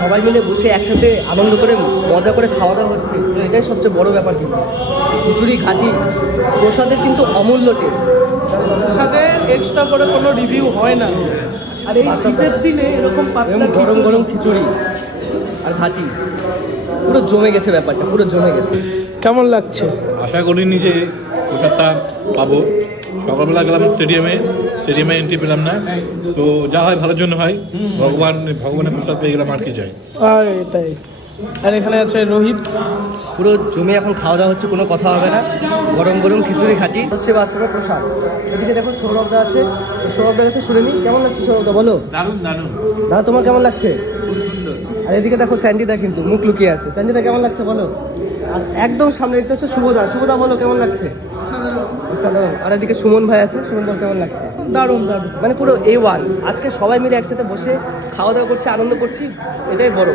সবাই মিলে বসে একসাথে আনন্দ করে মজা করে খাওয়া দাওয়া হচ্ছে, তো এটাই সবচেয়ে বড় ব্যাপার। কিন্তু খিচুড়ি ঘাটি প্রসাদের কিন্তু অমূল্য টেস্ট। প্রসাদে এক্সট্রা করে কোনো রিভিউ হয় না। আর এই শীতের দিনে এরকম পাতলা গরম গরম খিচুড়ি আর ঘাটি পুরো জমে গেছে, ব্যাপারটা পুরো জমে গেছে। কেমন লাগছে? আশা করিনি যে প্রসাদটা পাবো। সকালবেলা গেলাম স্টেডিয়ামে এন্ট্রি পেলাম না, তো যা হয় ভালোর জন্য হয়। ভগবানের প্রসাদ পেয়ে গেলাম, আর কি চাই। আর এটাই। আর এখানে আছে রোহিত। পুরো জমে এখন খাওয়া দাওয়া হচ্ছে, কোনো কথা হবে না। গরম গরম খিচুড়ি ঘাটি হচ্ছে বাস্তবে প্রসাদ। এদিকে দেখো সৌরভদা আছে, সৌরভদার কাছে শুনে নি কেমন লাগছে। সৌরভদা বলো। দারুণ দারুণ। দাদা তোমার কেমন লাগছে? আর এদিকে দেখো স্যান্ডিদা কিন্তু মুখ লুকিয়ে আছে। স্যান্ডিদা কেমন লাগছে বলো। আর একদম সামনে দেখতে হচ্ছে শুভদা। শুভদা বলো কেমন লাগছে? সাধারণ। আর এদিকে সুমন ভাই আছে, সুমন বল কেমন লাগছে? দারুণ দারুণ। মানে পুরো A1। আজকে সবাই মিলে একসাথে বসে খাওয়া দাওয়া করছি, আনন্দ করছি, এটাই বড়।